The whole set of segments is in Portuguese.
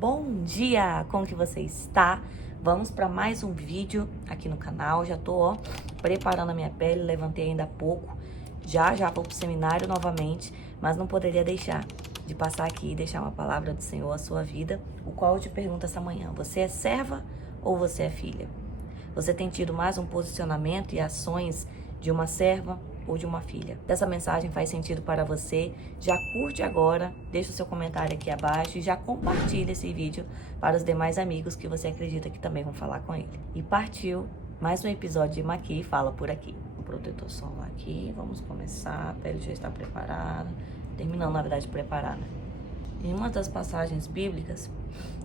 Bom dia! Como que você está? Vamos para mais um vídeo aqui no canal. Já tô, preparando a minha pele, levantei ainda há pouco. Já vou pro seminário novamente, mas não poderia deixar de passar aqui e deixar uma palavra do Senhor à sua vida, o qual eu te pergunto essa manhã: você é serva ou você é filha? Você tem tido mais um posicionamento e ações de uma serva ou de uma filha? Essa mensagem faz sentido para você? Já curte agora, deixa o seu comentário aqui abaixo e já compartilha esse vídeo para os demais amigos que você acredita que também vão falar com ele. E partiu mais um episódio de Maqui Fala Por Aqui. O protetor solar aqui, vamos começar, a pele já está preparada, terminando na verdade de preparar, né? Em uma das passagens bíblicas,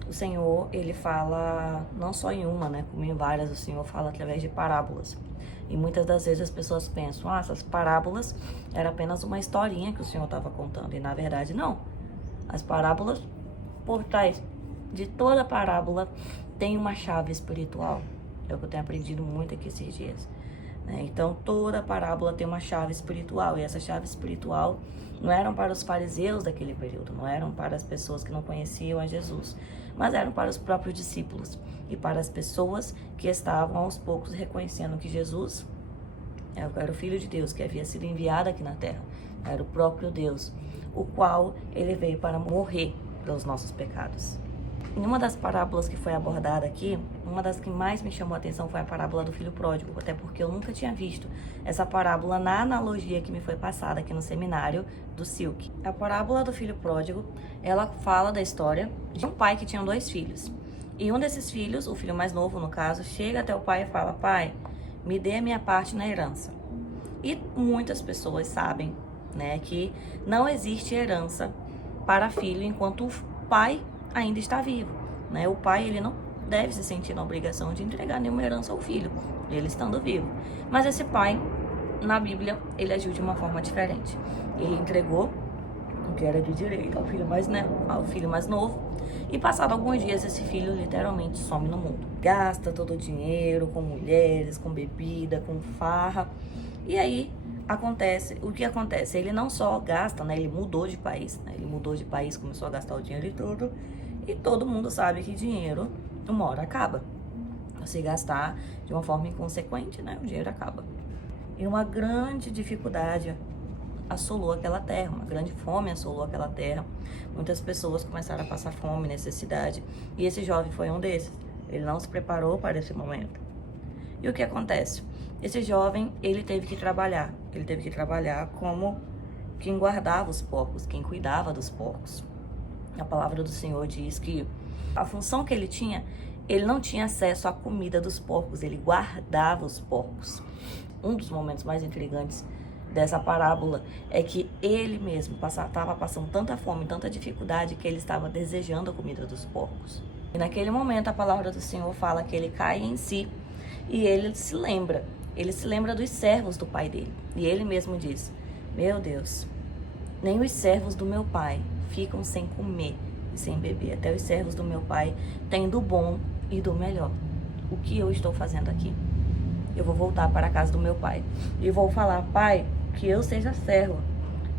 o Senhor, ele fala, não só em uma, né, como em várias, o Senhor fala através de parábolas. E muitas das vezes as pessoas pensam, essas parábolas era apenas uma historinha que o Senhor estava contando. E na verdade não. As parábolas, por trás de toda parábola, tem uma chave espiritual. É o que eu tenho aprendido muito aqui esses dias. Então, toda parábola tem uma chave espiritual, e essa chave espiritual não eram para os fariseus daquele período, não eram para as pessoas que não conheciam a Jesus, mas eram para os próprios discípulos e para as pessoas que estavam aos poucos reconhecendo que Jesus era o Filho de Deus, que havia sido enviado aqui na terra, era o próprio Deus, o qual ele veio para morrer pelos nossos pecados. Em uma das parábolas que foi abordada aqui, uma das que mais me chamou a atenção foi a parábola do filho pródigo, até porque eu nunca tinha visto essa parábola na analogia que me foi passada aqui no seminário do Silk. A parábola do filho pródigo, ela fala da história de um pai que tinha dois filhos. E um desses filhos, o filho mais novo no caso, chega até o pai e fala: pai, me dê a minha parte na herança. E muitas pessoas sabem, né, que não existe herança para filho enquanto o pai ainda está vivo, né? O pai, ele não deve se sentir na obrigação de entregar nenhuma herança ao filho, ele estando vivo. Mas esse pai, na Bíblia, ele agiu de uma forma diferente. Ele entregou o que era de direito ao filho mais novo, e passado alguns dias esse filho literalmente some no mundo. Gasta todo o dinheiro com mulheres, com bebida, com farra. E aí o que acontece? Ele não só gasta, né? Ele mudou de país, né? Ele mudou de país, começou a gastar o dinheiro e tudo. E todo mundo sabe que dinheiro, uma hora acaba. Se gastar de uma forma inconsequente, né? O dinheiro acaba. E uma grande dificuldade assolou aquela terra, uma grande fome assolou aquela terra. Muitas pessoas começaram a passar fome, necessidade. E esse jovem foi um desses. Ele não se preparou para esse momento. E o que acontece? Esse jovem, ele teve que trabalhar. Ele teve que trabalhar como quem guardava os porcos, quem cuidava dos porcos. A palavra do Senhor diz que a função que ele tinha, ele não tinha acesso à comida dos porcos, ele guardava os porcos. Um dos momentos mais intrigantes dessa parábola é que ele mesmo estava passando tanta fome, tanta dificuldade, que ele estava desejando a comida dos porcos. E naquele momento a palavra do Senhor fala que ele cai em si e ele se lembra dos servos do pai dele. E ele mesmo diz: meu Deus, nem os servos do meu pai ficam sem comer e sem beber. Até os servos do meu pai têm do bom e do melhor. O que eu estou fazendo aqui? Eu vou voltar para a casa do meu pai e vou falar: pai, que eu seja servo,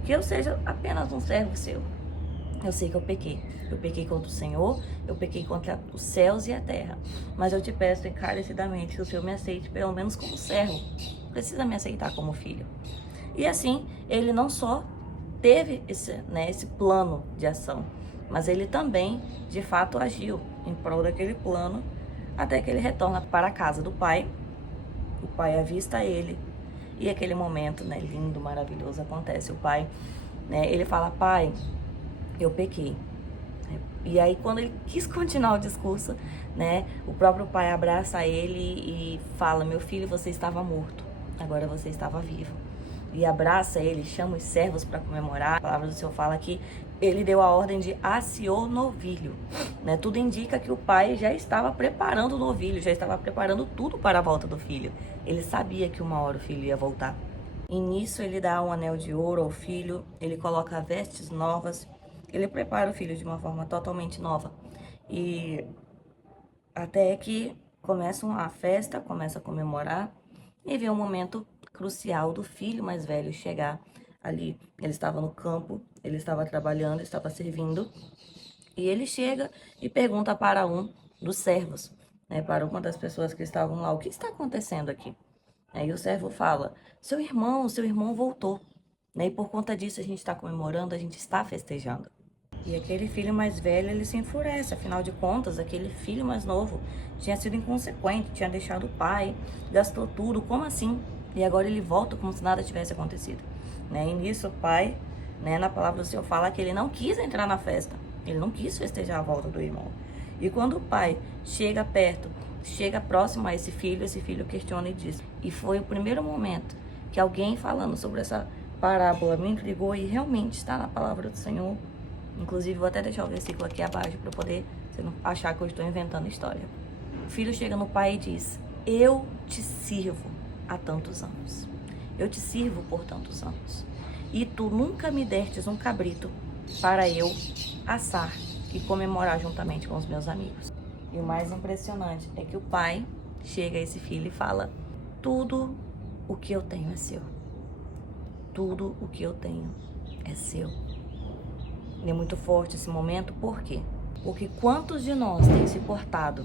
que eu seja apenas um servo seu. Eu sei que eu pequei contra o Senhor, eu pequei contra os céus e a terra, mas eu te peço encarecidamente que o Senhor me aceite pelo menos como servo. Precisa me aceitar como filho. E assim, ele não só teve esse plano de ação, mas ele também, de fato, agiu em prol daquele plano, até que ele retorna para a casa do pai. O pai avista ele, e aquele momento, né, lindo, maravilhoso acontece. O pai, né, ele fala: pai, eu pequei. E aí, quando ele quis continuar o discurso, né, o próprio pai abraça ele e fala: meu filho, você estava morto, agora você estava vivo. E abraça ele, chama os servos para comemorar. A palavra do Senhor fala que ele deu a ordem de assear o novilho, né? Tudo indica que o pai já estava preparando o novilho, já estava preparando tudo para a volta do filho. Ele sabia que uma hora o filho ia voltar. E nisso ele dá um anel de ouro ao filho, ele coloca vestes novas, ele prepara o filho de uma forma totalmente nova. E até que começa uma festa, começa a comemorar, e vem um momento crucial do filho mais velho chegar ali. Ele estava no campo, ele estava trabalhando, estava servindo, E ele chega e pergunta para um dos servos, né, para uma das pessoas que estavam lá, o que está acontecendo aqui? Aí o servo fala, seu irmão voltou, né, e por conta disso a gente está comemorando, a gente está festejando. E aquele filho mais velho, ele se enfurece, afinal de contas, aquele filho mais novo tinha sido inconsequente, tinha deixado o pai, gastou tudo, como assim? E agora ele volta como se nada tivesse acontecido, né? E nisso o pai, né, na palavra do Senhor fala que ele não quis entrar na festa, ele não quis festejar a volta do irmão. E quando o pai chega perto, chega próximo a esse filho questiona e diz, e foi o primeiro momento que alguém falando sobre essa parábola me intrigou e realmente está na palavra do Senhor. Inclusive, vou até deixar o versículo aqui abaixo para poder você não achar que eu estou inventando história. O filho chega no pai e diz, eu te sirvo há tantos anos. Eu te sirvo por tantos anos. E tu nunca me destes um cabrito para eu assar e comemorar juntamente com os meus amigos. E o mais impressionante é que o pai chega a esse filho e fala, tudo o que eu tenho é seu. Tudo o que eu tenho é seu. E é muito forte esse momento, por quê? Porque quantos de nós têm se portado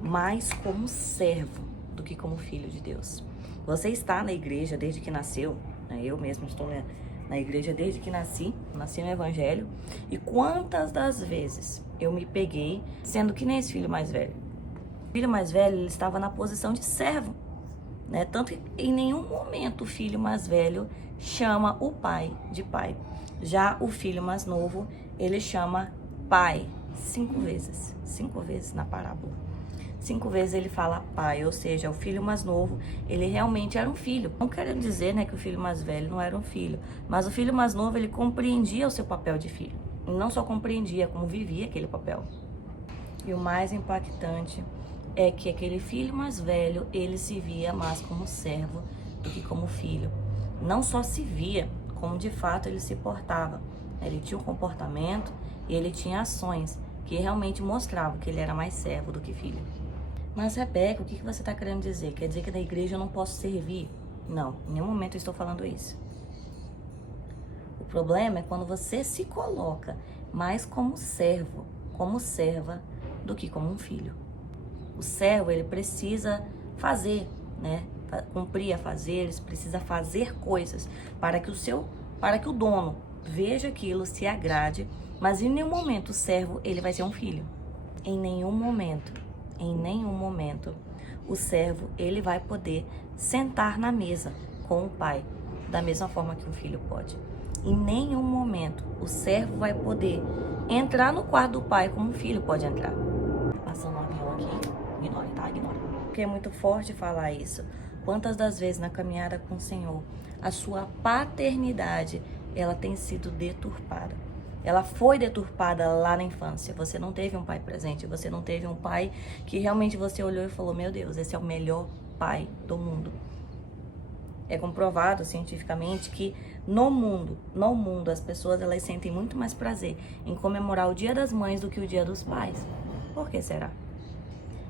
mais como servo do que como filho de Deus? Você está na igreja desde que nasceu, né? Eu mesmo estou na igreja desde que nasci no evangelho, e quantas das vezes eu me peguei sendo que nem esse filho mais velho. O filho mais velho, ele estava na posição de servo, né? Tanto que em nenhum momento o filho mais velho chama o pai de pai. Já o filho mais novo, ele chama pai 5 vezes na parábola. 5 vezes ele fala pai, ou seja, o filho mais novo, ele realmente era um filho. Não quero dizer, né, que o filho mais velho não era um filho, mas o filho mais novo, ele compreendia o seu papel de filho. E não só compreendia, como vivia aquele papel. E o mais impactante é que aquele filho mais velho, ele se via mais como servo do que como filho. Não só se via, como de fato ele se portava. Ele tinha um comportamento e ele tinha ações que realmente mostravam que ele era mais servo do que filho. Mas Rebeca, o que você está querendo dizer? Quer dizer que na igreja eu não posso servir? Não, em nenhum momento eu estou falando isso. O problema é quando você se coloca mais como servo, como serva, do que como um filho. O servo, ele precisa fazer, né? Cumprir afazeres, precisa fazer coisas para que o dono veja aquilo, se agrade, mas em nenhum momento o servo, ele vai ser um filho. Em nenhum momento, o servo, ele vai poder sentar na mesa com o pai, da mesma forma que um filho pode. Em nenhum momento o servo vai poder entrar no quarto do pai como um filho pode entrar. Passando um avião aqui, ignore, tá? Ignore. Porque é muito forte falar isso. Quantas das vezes na caminhada com o Senhor, a sua paternidade, ela tem sido deturpada. Ela foi deturpada lá na infância. Você não teve um pai presente, você não teve um pai que realmente você olhou e falou, meu Deus, esse é o melhor pai do mundo. É comprovado cientificamente que no mundo, as pessoas elas sentem muito mais prazer em comemorar o Dia das Mães do que o Dia dos Pais. Por que será?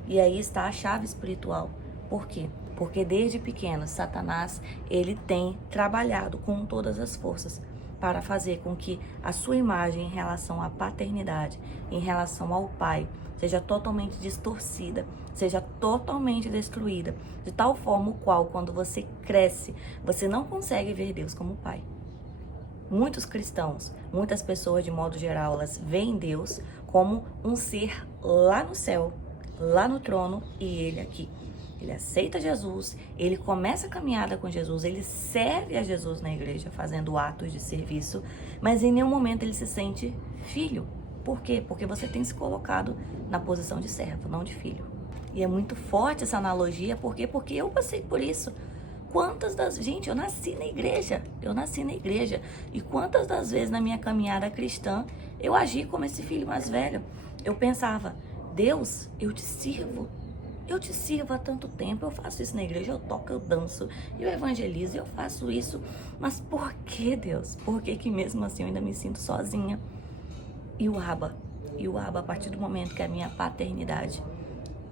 E aí está a chave espiritual. Por quê? Porque desde pequeno, Satanás, ele tem trabalhado com todas as forças para fazer com que a sua imagem em relação à paternidade, em relação ao pai, seja totalmente distorcida, seja totalmente destruída, de tal forma o qual, quando você cresce, você não consegue ver Deus como pai. Muitos cristãos, muitas pessoas de modo geral, elas veem Deus como um ser lá no céu, lá no trono, e ele aqui. Ele aceita Jesus, ele começa a caminhada com Jesus, ele serve a Jesus na igreja, fazendo atos de serviço, mas em nenhum momento ele se sente filho. Por quê? Porque você tem se colocado na posição de servo, não de filho. E é muito forte essa analogia, por quê? Porque eu passei por isso. Gente, eu nasci na igreja, e quantas das vezes na minha caminhada cristã, eu agi como esse filho mais velho. Eu pensava, Deus, eu te sirvo há tanto tempo, eu faço isso na igreja, eu toco, eu danço, eu evangelizo, eu faço isso, mas por que, Deus? Por que mesmo assim eu ainda me sinto sozinha? E o Abba, a partir do momento que a minha paternidade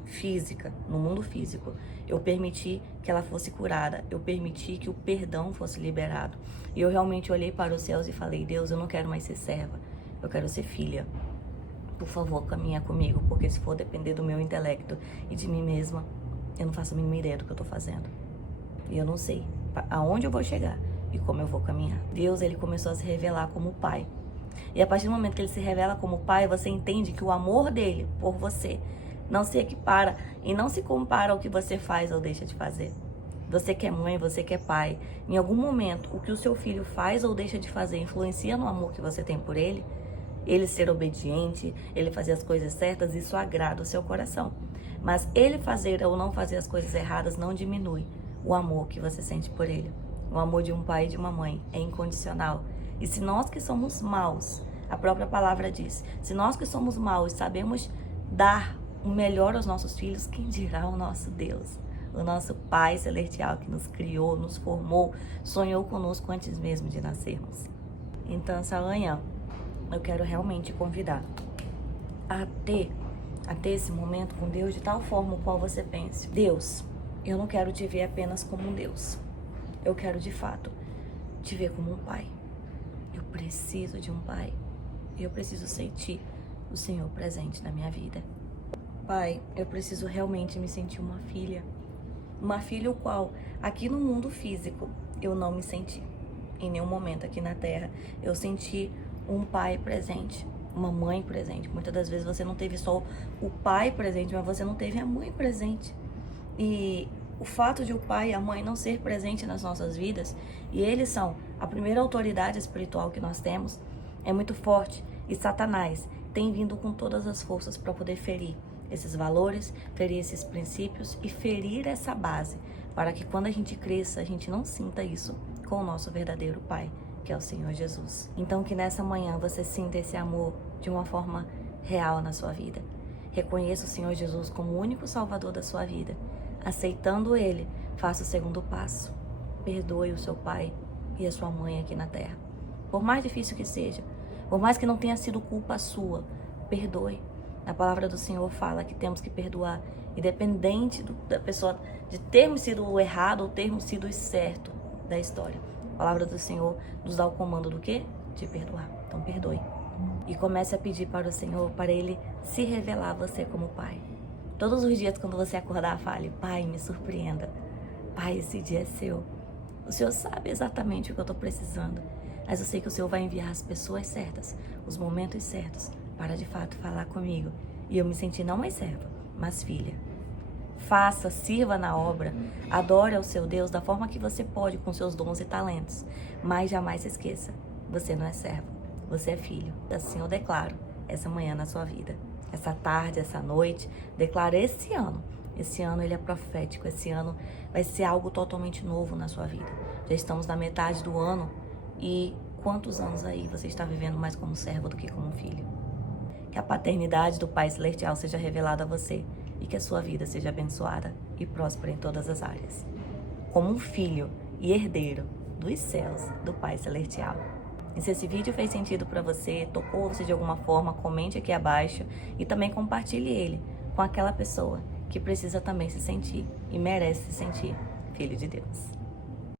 física, no mundo físico, eu permiti que ela fosse curada, eu permiti que o perdão fosse liberado, e eu realmente olhei para os céus e falei, Deus, eu não quero mais ser serva, eu quero ser filha. por favor, caminha comigo, porque se for depender do meu intelecto e de mim mesma, eu não faço a mínima ideia do que eu tô fazendo. E eu não sei aonde eu vou chegar e como eu vou caminhar. Deus, ele começou a se revelar como pai. E a partir do momento que ele se revela como pai, você entende que o amor dele por você não se equipara e não se compara ao que você faz ou deixa de fazer. Você que é mãe, você que é pai, em algum momento, o que o seu filho faz ou deixa de fazer influencia no amor que você tem por ele? Ele ser obediente, ele fazer as coisas certas, isso agrada o seu coração. Mas ele fazer ou não fazer as coisas erradas não diminui o amor que você sente por ele. O amor de um pai e de uma mãe é incondicional. E se nós que somos maus, a própria palavra diz, se nós que somos maus sabemos dar o melhor aos nossos filhos, quem dirá o nosso Deus? O nosso Pai Celestial que nos criou, nos formou, sonhou conosco antes mesmo de nascermos. Então, essa manhã, eu quero realmente te convidar a ter esse momento com Deus de tal forma o qual você pense: Deus, eu não quero te ver apenas como um Deus. Eu quero, de fato, te ver como um pai. Eu preciso de um pai. Eu preciso sentir o Senhor presente na minha vida. Pai, eu preciso realmente me sentir uma filha. Uma filha o qual, aqui no mundo físico, eu não me senti. Em nenhum momento aqui na Terra, eu senti um pai presente, uma mãe presente. Muitas das vezes você não teve só o pai presente, mas você não teve a mãe presente. E o fato de o pai e a mãe não ser presente nas nossas vidas, e eles são a primeira autoridade espiritual que nós temos, é muito forte. E Satanás tem vindo com todas as forças para poder ferir esses valores, ferir esses princípios e ferir essa base, para que quando a gente cresça, a gente não sinta isso com o nosso verdadeiro pai, que é o Senhor Jesus. Então que nessa manhã você sinta esse amor de uma forma real na sua vida. Reconheça o Senhor Jesus como o único salvador da sua vida. Aceitando Ele, faça o segundo passo. Perdoe o seu pai e a sua mãe aqui na terra. Por mais difícil que seja, por mais que não tenha sido culpa sua, perdoe. A palavra do Senhor fala que temos que perdoar, independente da pessoa, de termos sido o errado ou termos sido o certo da história. A palavra do Senhor nos dá o comando do quê? De perdoar. Então perdoe. E comece a pedir para o Senhor, para Ele se revelar a você como Pai. Todos os dias quando você acordar, fale: Pai, me surpreenda. Pai, esse dia é seu. O Senhor sabe exatamente o que eu estou precisando. Mas eu sei que o Senhor vai enviar as pessoas certas, os momentos certos, para de fato falar comigo. E eu me senti não mais serva, mas filha. Faça, sirva na obra, adore ao seu Deus da forma que você pode, com seus dons e talentos. Mas jamais se esqueça, você não é servo, você é filho. Assim eu declaro essa manhã na sua vida. Essa tarde, essa noite, declaro esse ano. Esse ano ele é profético, esse ano vai ser algo totalmente novo na sua vida. Já estamos na metade do ano e quantos anos aí você está vivendo mais como servo do que como filho? Que a paternidade do Pai Celestial seja revelada a você e que a sua vida seja abençoada e próspera em todas as áreas. Como um filho e herdeiro dos céus do Pai Celestial. E se esse vídeo fez sentido para você, tocou você de alguma forma, comente aqui abaixo e também compartilhe ele com aquela pessoa que precisa também se sentir e merece se sentir filho de Deus.